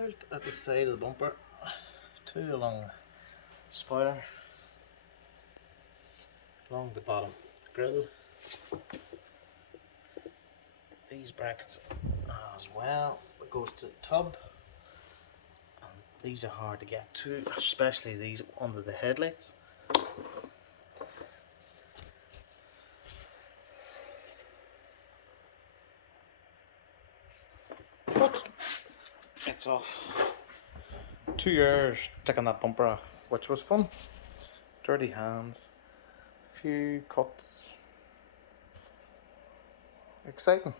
There's at the side of the bumper, two along the spoiler, along the bottom grill. These brackets as well, it goes to the tub. And these are hard to get to, especially these under the headlights. But it's off. 2 years taking that bumper off, which was fun. Dirty hands, few cuts. Exciting.